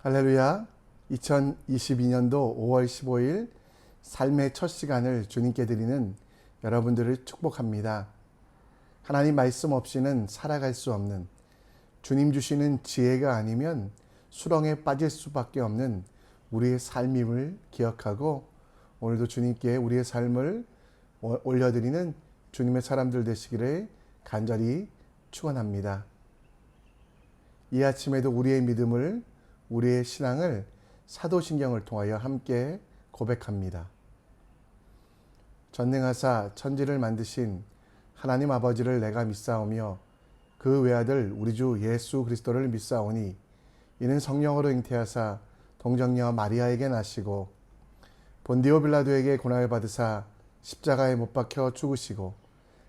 할렐루야. 2022년도 5월 15일 삶의 첫 시간을 주님께 드리는 여러분들을 축복합니다. 하나님 말씀 없이는 살아갈 수 없는, 주님 주시는 지혜가 아니면 수렁에 빠질 수밖에 없는 우리의 삶임을 기억하고, 오늘도 주님께 우리의 삶을 올려드리는 주님의 사람들 되시기를 간절히 축원합니다. 이 아침에도 우리의 믿음을, 우리의 신앙을 사도신경을 통하여 함께 고백합니다. 전능하사 천지를 만드신 하나님 아버지를 내가 믿사오며 그 외아들 우리 주 예수 그리스도를 믿사오니 이는 성령으로 잉태하사 동정녀 마리아에게 나시고 본디오 빌라도에게 고난을 받으사 십자가에 못 박혀 죽으시고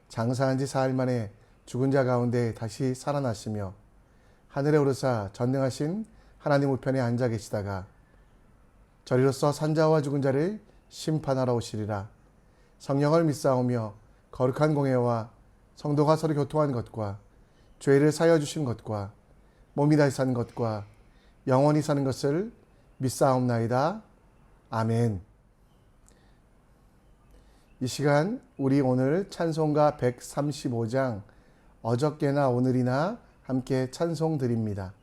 장사한 지 사흘 만에 죽은 자 가운데 다시 살아나시며 하늘에 오르사 전능하신 하나님 우편에 앉아 계시다가 저리로서 산자와 죽은 자를 심판하러 오시리라. 성령을 믿사오며 거룩한 공예와 성도가 서로 교통한 것과 죄를 사여 주신 것과 몸이 다시 사는 것과 영원히 사는 것을 믿사옵나이다. 아멘. 이 시간 우리 오늘 찬송가 135장 어저께나 오늘이나 함께 찬송 드립니다.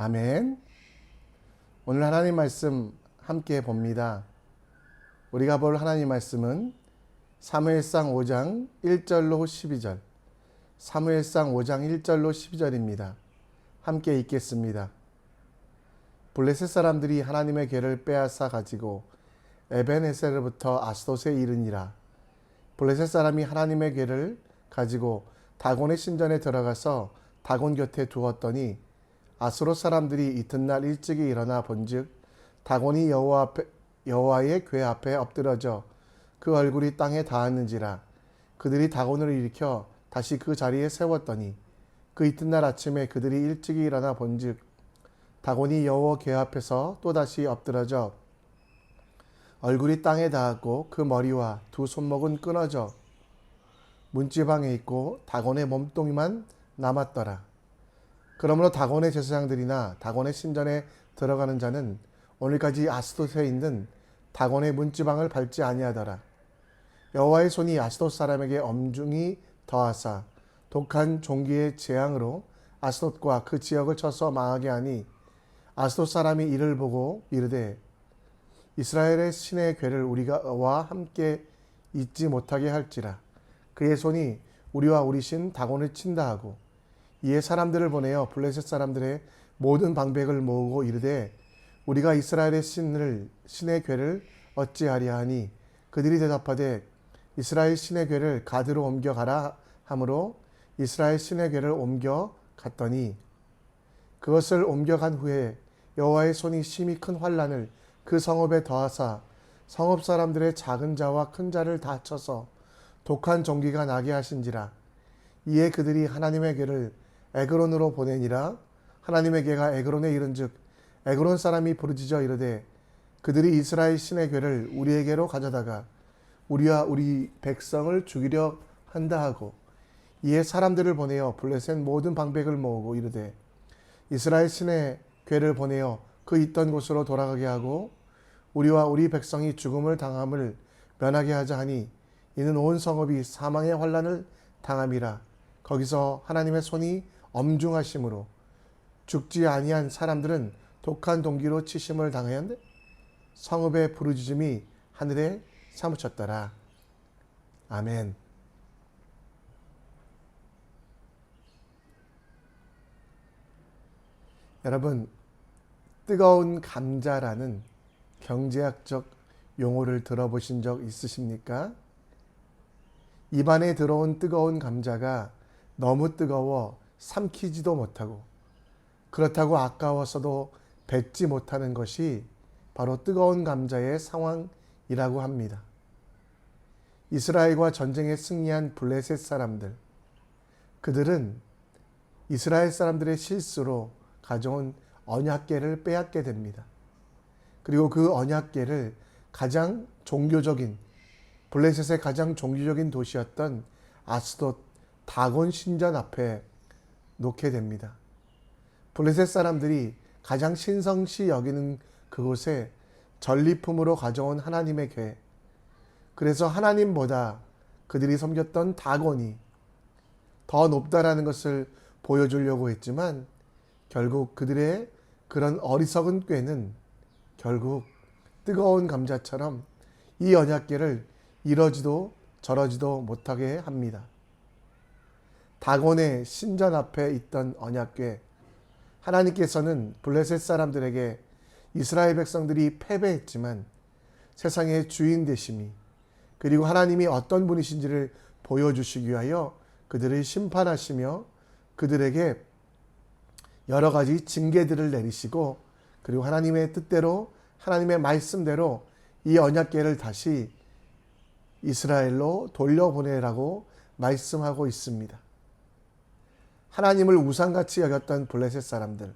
아멘. 오늘 하나님 말씀 함께 봅니다. 우리가 볼 하나님 말씀은 사무엘상 5장 1절로 12절, 사무엘상 5장 1절로 12절입니다. 함께 읽겠습니다. 블레셋 사람들이 하나님의 궤를 빼앗아 가지고 에벤에셀로부터 아스돗에 이르니라. 블레셋 사람이 하나님의 궤를 가지고 다곤의 신전에 들어가서 다곤 곁에 두었더니 아스돗 사람들이 이튿날 일찍이 일어나 본즉 다곤이 여호와의 궤 앞에 엎드러져 그 얼굴이 땅에 닿았는지라. 그들이 다곤을 일으켜 다시 그 자리에 세웠더니 그 이튿날 아침에 그들이 일찍이 일어나 본즉 다곤이 여호와 궤 앞에서 또다시 엎드러져 얼굴이 땅에 닿았고 그 머리와 두 손목은 끊어져 문지방에 있고 다곤의 몸뚱이만 남았더라. 그러므로 다곤의 제사장들이나 다곤의 신전에 들어가는 자는 오늘까지 아스돗에 있는 다곤의 문지방을 밟지 아니하더라. 여호와의 손이 아스돗 사람에게 엄중히 더하사 독한 종기의 재앙으로 아스돗과 그 지역을 쳐서 망하게 하니 아스돗 사람이 이를 보고 이르되 이스라엘의 신의 궤를 우리와 함께 잊지 못하게 할지라. 그의 손이 우리와 우리 신 다곤을 친다 하고 이에 사람들을 보내어 블레셋 사람들의 모든 방백을 모으고 이르되 우리가 이스라엘의 신의 궤를 어찌하랴 하니 그들이 대답하되 이스라엘 신의 궤를 가드로 옮겨 가라 하므로 이스라엘 신의 궤를 옮겨 갔더니 그것을 옮겨간 후에 여호와의 손이 심히 큰 환난을 그 성읍에 더하사 성읍 사람들의 작은 자와 큰 자를 다 쳐서 독한 종기가 나게 하신지라. 이에 그들이 하나님의 궤를 에그론으로 보내니라. 하나님의 궤가 에그론에 이른즉 에그론 사람이 부르짖어 이르되 그들이 이스라엘 신의 궤를 우리에게로 가져다가 우리와 우리 백성을 죽이려 한다 하고 이에 사람들을 보내어 블레셋 모든 방백을 모으고 이르되 이스라엘 신의 궤를 보내어 그 있던 곳으로 돌아가게 하고 우리와 우리 백성이 죽음을 당함을 면하게 하자 하니 이는 온 성읍이 사망의 환난을 당함이라. 거기서 하나님의 손이 엄중하심으로 죽지 아니한 사람들은 독한 동기로 치심을 당하였는데 성읍의 부르짖음이 하늘에 사무쳤더라. 아멘. 여러분, 뜨거운 감자라는 경제학적 용어를 들어보신 적 있으십니까? 입안에 들어온 뜨거운 감자가 너무 뜨거워 삼키지도 못하고 그렇다고 아까워서도 뱉지 못하는 것이 바로 뜨거운 감자의 상황이라고 합니다. 이스라엘과 전쟁에 승리한 블레셋 사람들, 그들은 이스라엘 사람들의 실수로 가져온 언약궤를 빼앗게 됩니다. 그리고 그 언약궤를 가장 종교적인 블레셋의 가장 종교적인 도시였던 아스돗 다곤 신전 앞에 놓게 됩니다. 블레셋 사람들이 가장 신성시 여기는 그곳에 전리품으로 가져온 하나님의 궤, 그래서 하나님보다 그들이 섬겼던 다곤이 더 높다라는 것을 보여주려고 했지만 결국 그들의 그런 어리석은 꾀는 결국 뜨거운 감자처럼 이 언약궤를 이러지도 저러지도 못하게 합니다. 다곤의 신전 앞에 있던 언약궤, 하나님께서는 블레셋 사람들에게 이스라엘 백성들이 패배했지만 세상의 주인 되심이 그리고 하나님이 어떤 분이신지를 보여주시기 위하여 그들을 심판하시며 그들에게 여러 가지 징계들을 내리시고 그리고 하나님의 뜻대로 하나님의 말씀대로 이 언약궤를 다시 이스라엘로 돌려보내라고 말씀하고 있습니다. 하나님을 우상같이 여겼던 블레셋 사람들,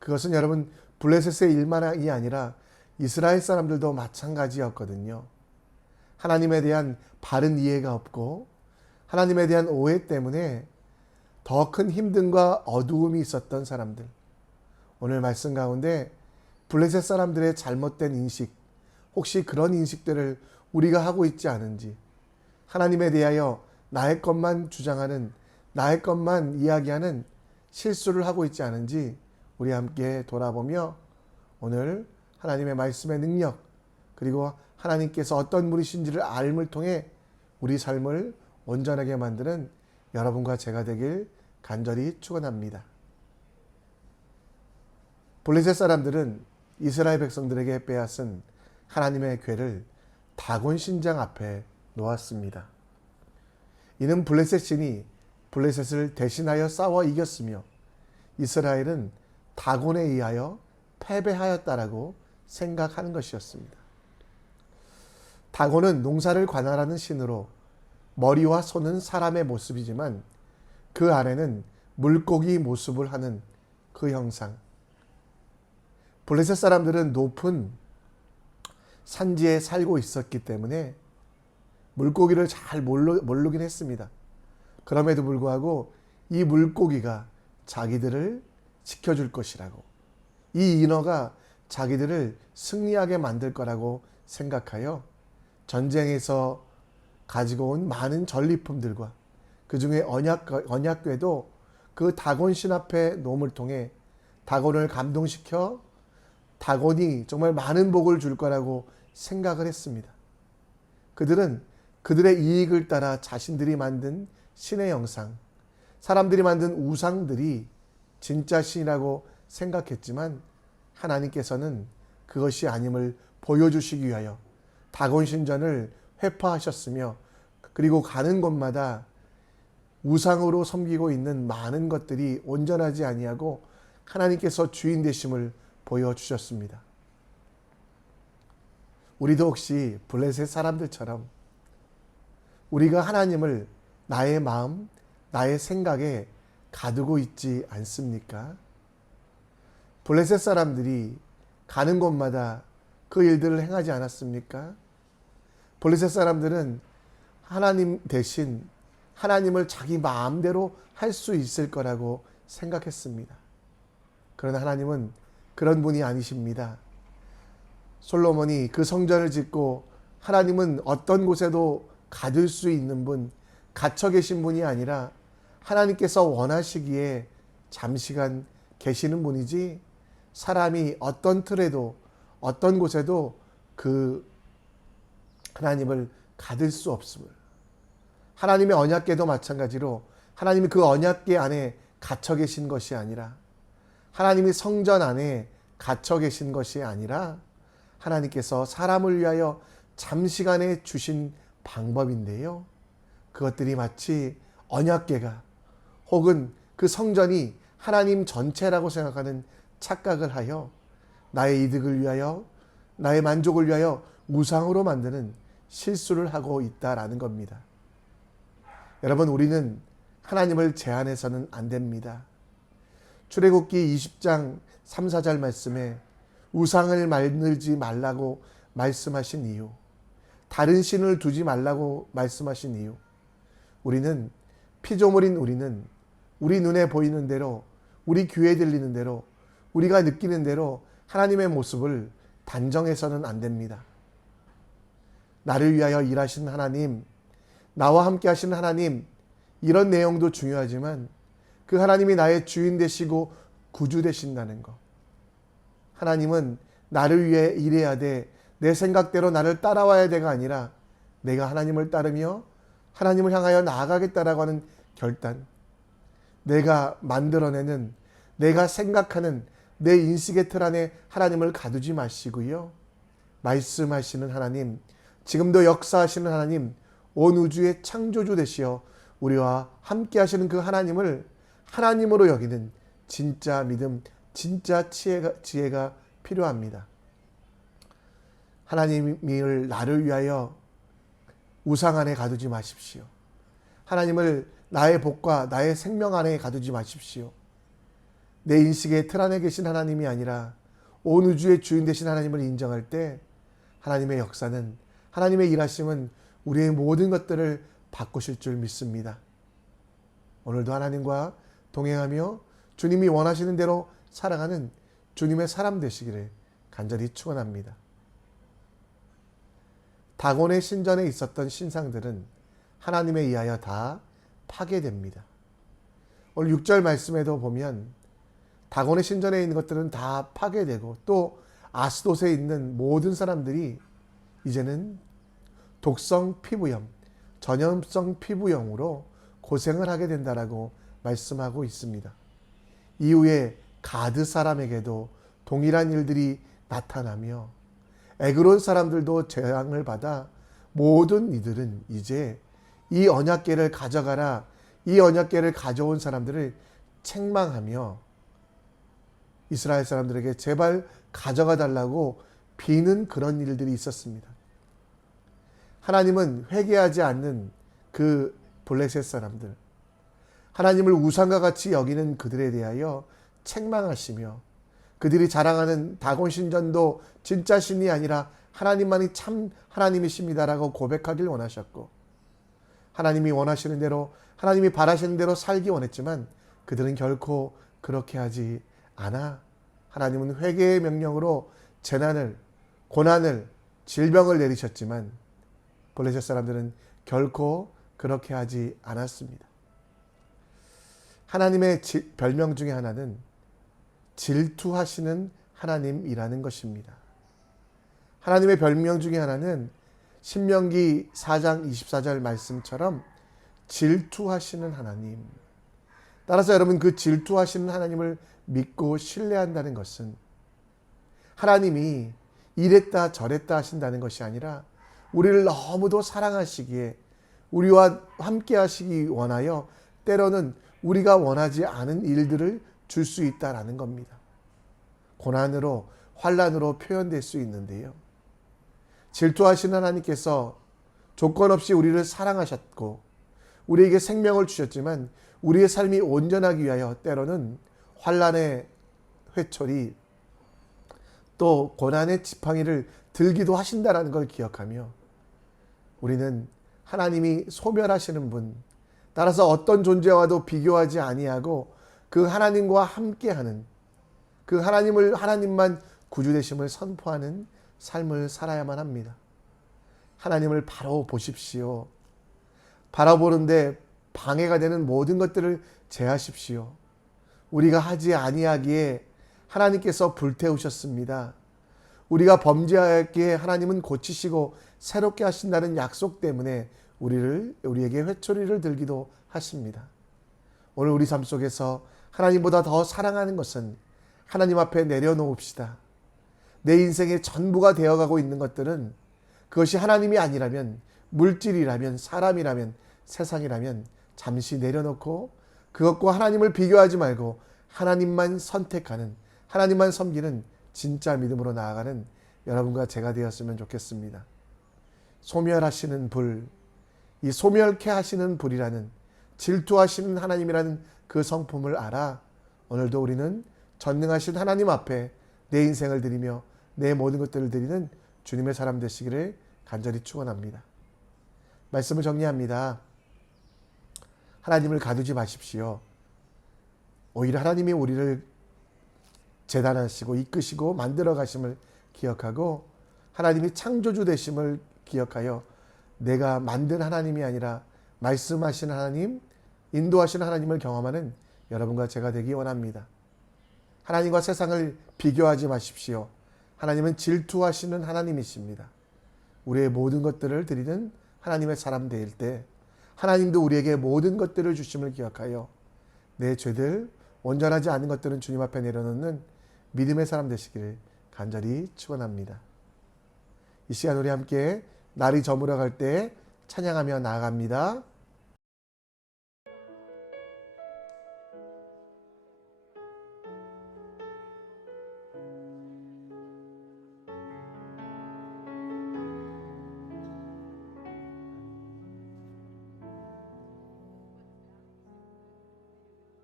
그것은 여러분 블레셋의 일만이 아니라 이스라엘 사람들도 마찬가지였거든요. 하나님에 대한 바른 이해가 없고 하나님에 대한 오해 때문에 더 큰 힘듦과 어두움이 있었던 사람들, 오늘 말씀 가운데 블레셋 사람들의 잘못된 인식, 혹시 그런 인식들을 우리가 하고 있지 않은지, 하나님에 대하여 나의 것만 주장하는, 나의 것만 이야기하는 실수를 하고 있지 않은지 우리 함께 돌아보며 오늘 하나님의 말씀의 능력, 그리고 하나님께서 어떤 분이신지를 알음을 통해 우리 삶을 온전하게 만드는 여러분과 제가 되길 간절히 축원합니다. 블레셋 사람들은 이스라엘 백성들에게 빼앗은 하나님의 궤를 다곤 신장 앞에 놓았습니다. 이는 블레셋 신이 블레셋을 대신하여 싸워 이겼으며 이스라엘은 다곤에 의하여 패배하였다라고 생각하는 것이었습니다. 다곤은 농사를 관할하는 신으로 머리와 손은 사람의 모습이지만 그 안에는 물고기 모습을 하는 그 형상. 블레셋 사람들은 높은 산지에 살고 있었기 때문에 물고기를 잘 모르긴 했습니다. 그럼에도 불구하고 이 물고기가 자기들을 지켜줄 것이라고, 이 인어가 자기들을 승리하게 만들 거라고 생각하여 전쟁에서 가지고 온 많은 전리품들과 그 중에 언약궤도 그 다곤 신 앞에 놓음을 통해 다곤을 감동시켜 다곤이 정말 많은 복을 줄 거라고 생각을 했습니다. 그들은 그들의 이익을 따라 자신들이 만든 신의 형상, 사람들이 만든 우상들이 진짜 신이라고 생각했지만 하나님께서는 그것이 아님을 보여주시기 위하여 다곤 신전을 회파하셨으며, 그리고 가는 곳마다 우상으로 섬기고 있는 많은 것들이 온전하지 아니하고 하나님께서 주인 되심을 보여주셨습니다. 우리도 혹시 블레셋 사람들처럼 우리가 하나님을 나의 마음, 나의 생각에 가두고 있지 않습니까? 블레셋 사람들이 가는 곳마다 그 일들을 행하지 않았습니까? 블레셋 사람들은 하나님 대신 하나님을 자기 마음대로 할 수 있을 거라고 생각했습니다. 그러나 하나님은 그런 분이 아니십니다. 솔로몬이 그 성전을 짓고 하나님은 어떤 곳에도 가둘 수 있는 분, 갇혀 계신 분이 아니라 하나님께서 원하시기에 잠시간 계시는 분이지, 사람이 어떤 틀에도 어떤 곳에도 그 하나님을 가둘 수 없음을, 하나님의 언약궤도 마찬가지로 하나님이 그 언약궤 안에 갇혀 계신 것이 아니라, 하나님이 성전 안에 갇혀 계신 것이 아니라 하나님께서 사람을 위하여 잠시간에 주신 방법인데요. 그것들이 마치 언약궤가 혹은 그 성전이 하나님 전체라고 생각하는 착각을 하여 나의 이득을 위하여, 나의 만족을 위하여 우상으로 만드는 실수를 하고 있다라는 겁니다. 여러분, 우리는 하나님을 제한해서는 안 됩니다. 출애굽기 20장 3, 4절 말씀에 우상을 만들지 말라고 말씀하신 이유, 다른 신을 두지 말라고 말씀하신 이유, 우리는 피조물인 우리는 우리 눈에 보이는 대로, 우리 귀에 들리는 대로, 우리가 느끼는 대로 하나님의 모습을 단정해서는 안 됩니다. 나를 위하여 일하신 하나님, 나와 함께 하시는 하나님, 이런 내용도 중요하지만 그 하나님이 나의 주인 되시고 구주 되신다는 것, 하나님은 나를 위해 일해야 돼, 내 생각대로 나를 따라와야 돼가 아니라 내가 하나님을 따르며 하나님을 향하여 나아가겠다라고 하는 결단, 내가 만들어내는, 내가 생각하는 내 인식의 틀 안에 하나님을 가두지 마시고요, 말씀하시는 하나님, 지금도 역사하시는 하나님, 온 우주의 창조주 되시어 우리와 함께 하시는 그 하나님을 하나님으로 여기는 진짜 믿음, 진짜 지혜가 필요합니다. 하나님을 나를 위하여 우상 안에 가두지 마십시오. 하나님을 나의 복과 나의 생명 안에 가두지 마십시오. 내 인식의 틀 안에 계신 하나님이 아니라 온 우주의 주인 되신 하나님을 인정할 때 하나님의 역사는, 하나님의 일하심은 우리의 모든 것들을 바꾸실 줄 믿습니다. 오늘도 하나님과 동행하며 주님이 원하시는 대로 살아가는 주님의 사람 되시기를 간절히 축원합니다. 다곤의 신전에 있었던 신상들은 하나님에 의하여 다 파괴됩니다. 오늘 6절 말씀에도 보면 다곤의 신전에 있는 것들은 다 파괴되고 또 아스돗에 있는 모든 사람들이 이제는 독성 피부염, 전염성 피부염으로 고생을 하게 된다라고 말씀하고 있습니다. 이후에 가드 사람에게도 동일한 일들이 나타나며 에그론 사람들도 재앙을 받아 모든 이들은 이제 이 언약궤를 가져가라, 이 언약궤를 가져온 사람들을 책망하며 이스라엘 사람들에게 제발 가져가 달라고 비는 그런 일들이 있었습니다. 하나님은 회개하지 않는 그 블레셋 사람들, 하나님을 우상과 같이 여기는 그들에 대하여 책망하시며 그들이 자랑하는 다곤 신전도 진짜 신이 아니라 하나님만이 참 하나님이십니다라고 고백하길 원하셨고, 하나님이 원하시는 대로, 하나님이 바라시는 대로 살기 원했지만 그들은 결코 그렇게 하지 않아 하나님은 회개의 명령으로 재난을, 고난을, 질병을 내리셨지만 블레셋 사람들은 결코 그렇게 하지 않았습니다. 하나님의 별명 중에 하나는 질투하시는 하나님이라는 것입니다. 하나님의 별명 중에 하나는 신명기 4장 24절 말씀처럼 질투하시는 하나님. 따라서 여러분, 그 질투하시는 하나님을 믿고 신뢰한다는 것은 하나님이 이랬다 저랬다 하신다는 것이 아니라 우리를 너무도 사랑하시기에 우리와 함께 하시기 원하여 때로는 우리가 원하지 않은 일들을 줄 수 있다라는 겁니다. 고난으로, 환난으로 표현될 수 있는데요. 질투하시는 하나님께서 조건 없이 우리를 사랑하셨고 우리에게 생명을 주셨지만 우리의 삶이 온전하기 위하여 때로는 환난의 회초리 또 고난의 지팡이를 들기도 하신다라는 걸 기억하며 우리는 하나님이 소멸하시는 분, 따라서 어떤 존재와도 비교하지 아니하고 그 하나님과 함께하는, 그 하나님만 구주되심을 선포하는 삶을 살아야만 합니다. 하나님을 바로 보십시오. 바라보는데 방해가 되는 모든 것들을 제하십시오. 우리가 하지 아니하기에 하나님께서 불태우셨습니다. 우리가 범죄하였기에 하나님은 고치시고 새롭게 하신다는 약속 때문에 우리에게 회초리를 들기도 하십니다. 오늘 우리 삶 속에서 하나님보다 더 사랑하는 것은 하나님 앞에 내려놓읍시다. 내 인생의 전부가 되어가고 있는 것들은 그것이 하나님이 아니라면, 물질이라면, 사람이라면, 세상이라면 잠시 내려놓고 그것과 하나님을 비교하지 말고 하나님만 선택하는, 하나님만 섬기는 진짜 믿음으로 나아가는 여러분과 제가 되었으면 좋겠습니다. 소멸하시는 불, 이 소멸케 하시는 불이라는, 질투하시는 하나님이라는 그 성품을 알아 오늘도 우리는 전능하신 하나님 앞에 내 인생을 드리며 내 모든 것들을 드리는 주님의 사람 되시기를 간절히 축원합니다. 말씀을 정리합니다. 하나님을 가두지 마십시오. 오히려 하나님이 우리를 재단하시고 이끄시고 만들어 가심을 기억하고 하나님이 창조주 되심을 기억하여 내가 만든 하나님이 아니라 말씀하시는 하나님, 인도하시는 하나님을 경험하는 여러분과 제가 되기 원합니다. 하나님과 세상을 비교하지 마십시오. 하나님은 질투하시는 하나님이십니다. 우리의 모든 것들을 드리는 하나님의 사람 되일 때 하나님도 우리에게 모든 것들을 주심을 기억하여 내 죄들, 온전하지 않은 것들은 주님 앞에 내려놓는 믿음의 사람 되시기를 간절히 축원합니다. 이 시간 우리 함께 날이 저물어 갈 때 찬양하며 나아갑니다.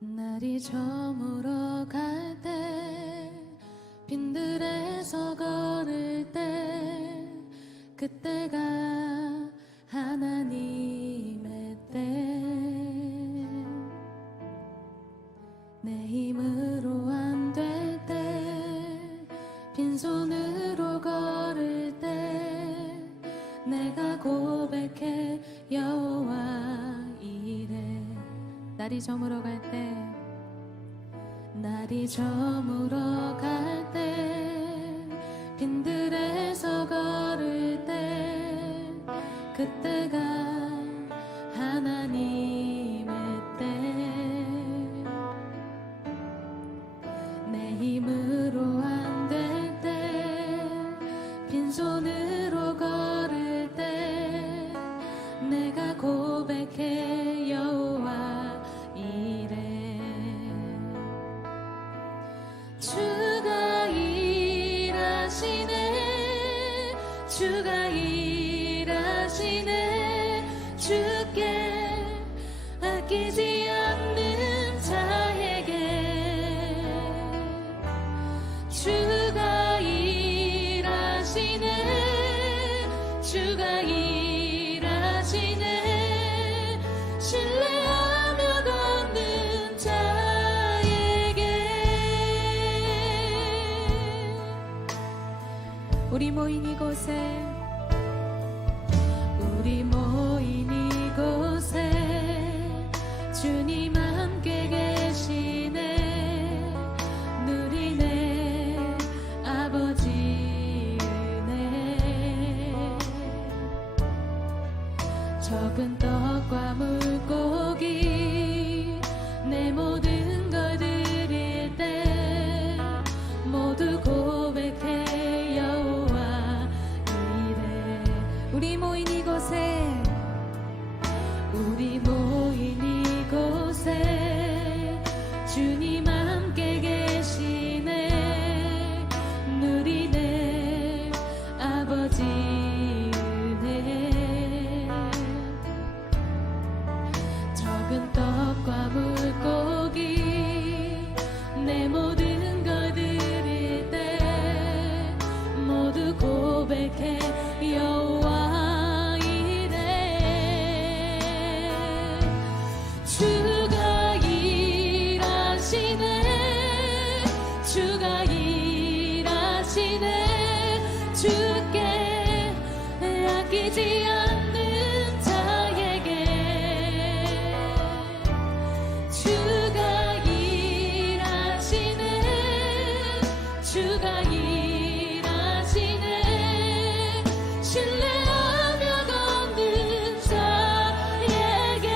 날이 저물어 갈 때 빈들에서 걸을 때 그때가 하나님의 때 내 힘으로 안 될 때 빈손으로 걸을 때 내가 고백해 여호와 이래 날이 저물어 갈 때 날이 저물어 갈 때 빈들에서 걸을 때 그때가 하나님의 때 내 힘으로 안 될 때 빈손으로 걸을 때 내가 고백해 여호와 이래 주가 일하시네 주가 일하시네 주께 아끼지 않는 자에게 주가 일하시네 주가 일하시네 신뢰하며 걷는 자에게 우리 모인 이곳에 주님 함께 계시네 누리네 아버지 은혜 적은 떡과 물고기 내 모든 걸 드릴 때 모두 고백해 여호와 이래 우리 모인 이곳에 주님 함께 계시네 누리네 아버지 은혜 적은 떡과 물고기 내 모든 걸 드릴 때 모두 고백해 여호와 이래 주가 일하시네 주가 일하시네 주께 아끼지 않는 자에게 주가 일하시네 주가 일하시네 신뢰하며 걷는 자에게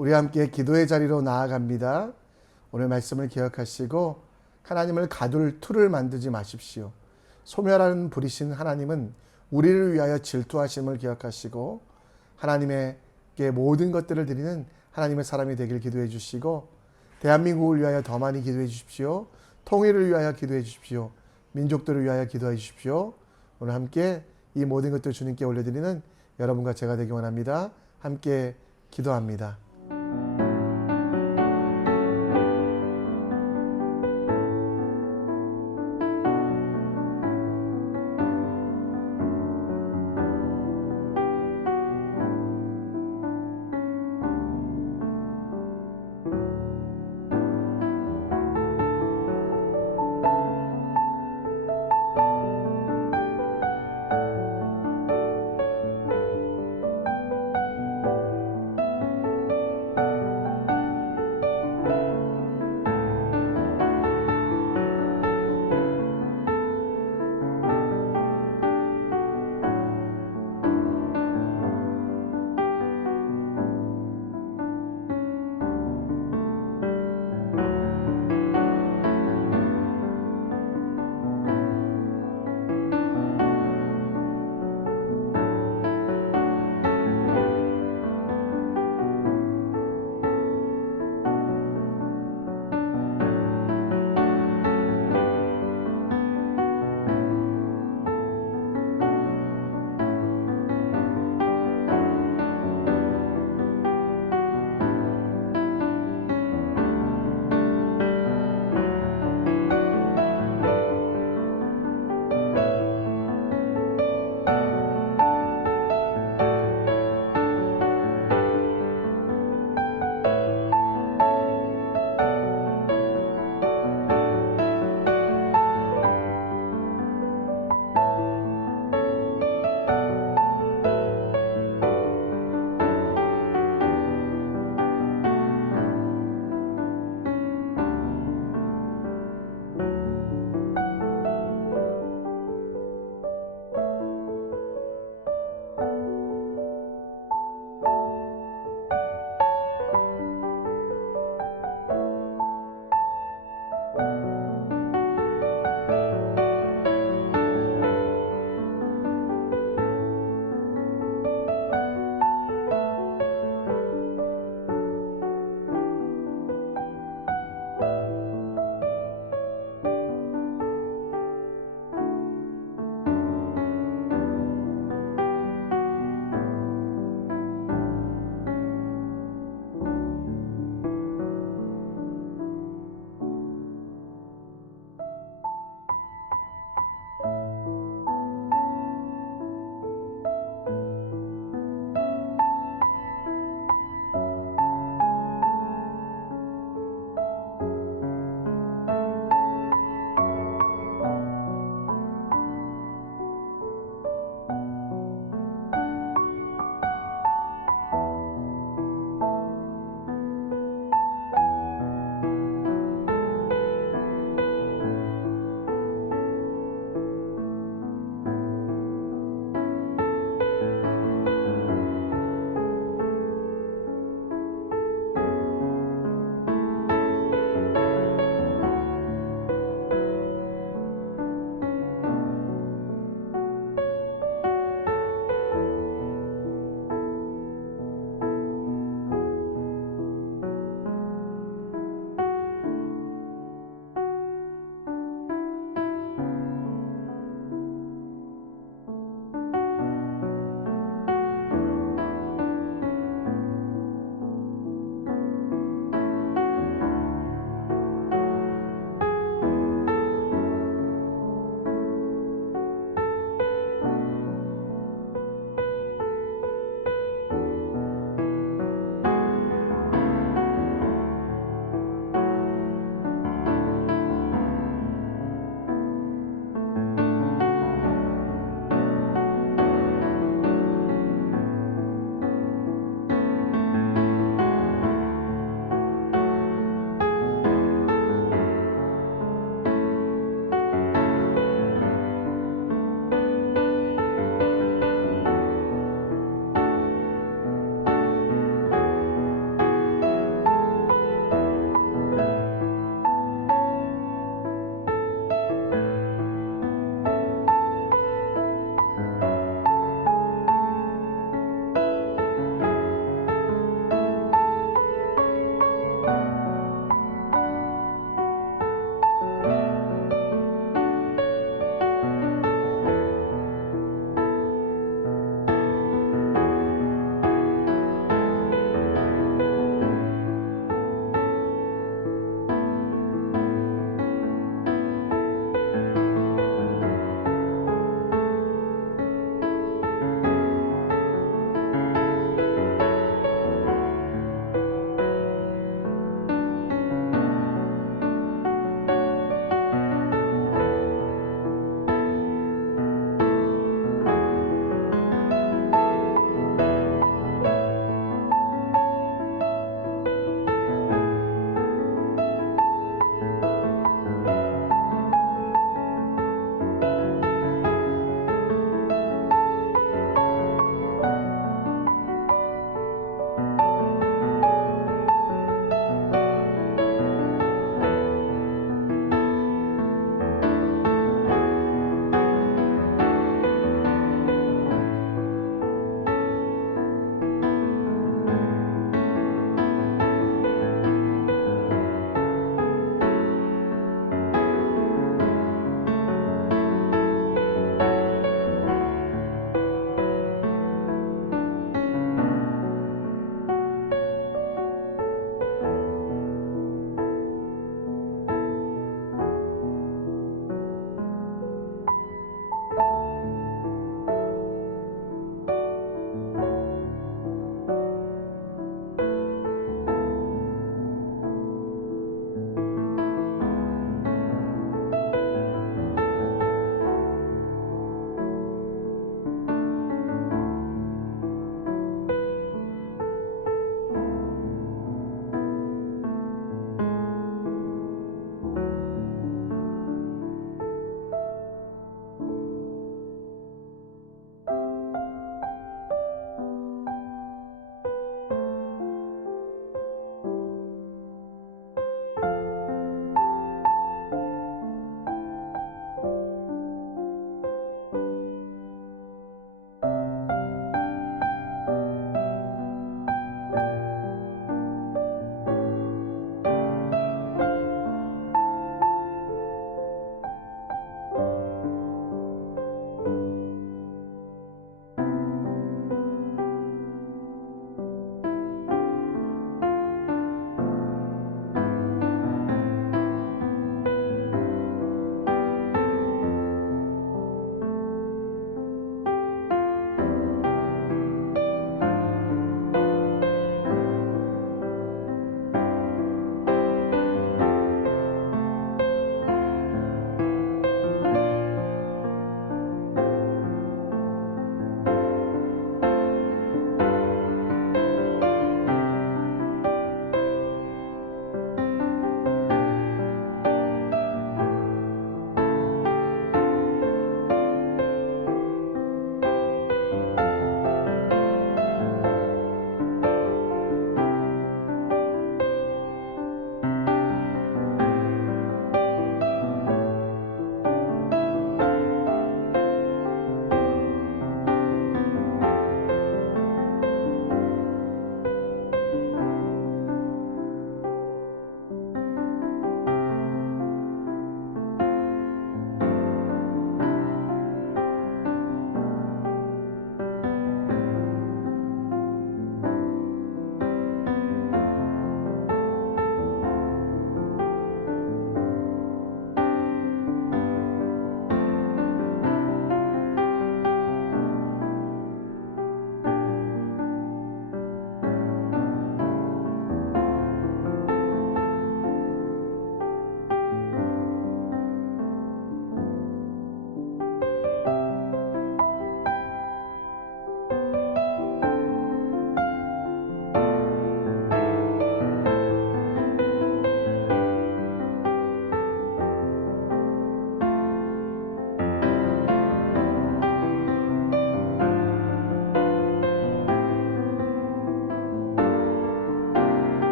우리 함께 기도의 자리로 나아갑니다. 오늘 말씀을 기억하시고 하나님을 가둘 툴을 만들지 마십시오. 소멸하는 불이신 하나님은 우리를 위하여 질투하심을 기억하시고 하나님에게 모든 것들을 드리는 하나님의 사람이 되길 기도해 주시고 대한민국을 위하여 더 많이 기도해 주십시오. 통일을 위하여 기도해 주십시오. 민족들을 위하여 기도해 주십시오. 오늘 함께 이 모든 것들 주님께 올려드리는 여러분과 제가 되기 원합니다. 함께 기도합니다.